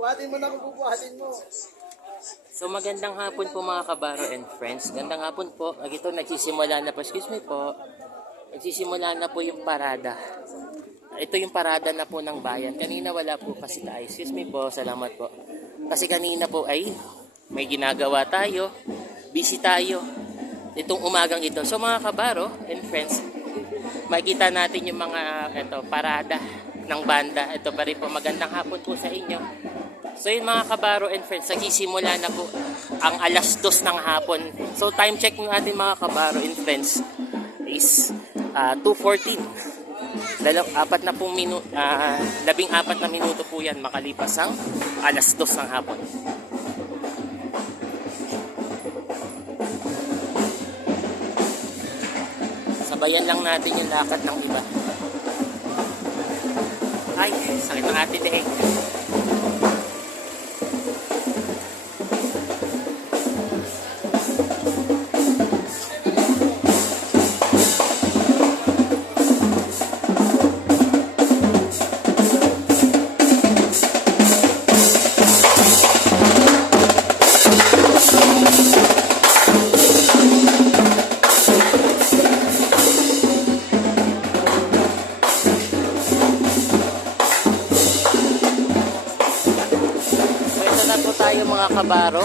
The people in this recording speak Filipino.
Buhatin mo na kung bubuhatin mo. So magandang hapon po mga kabaro and friends. Gandang hapon po. Ito nagsisimula na po. Excuse me po. Nagsisimula na po yung parada. Ito yung parada na po ng bayan. Kanina wala po kasi tayo. Excuse me po. Salamat po. Kasi kanina po ay may ginagawa tayo. Busy tayo. Itong umagang ito. So mga kabaro and friends, makikita natin yung mga parada ng banda. Ito pa rin po. Magandang hapon po sa inyo. So yun mga kabaro and friends, nagsisimula na po ang alas 2 ng hapon. So time check natin mga kabaro and friends is 2:14. 14 na minuto po yan makalipas ang alas 2 ng hapon. Sabayan lang natin yung lakad ng iba. Ay, sakit ng ating leeg. Tayo mga kabaro,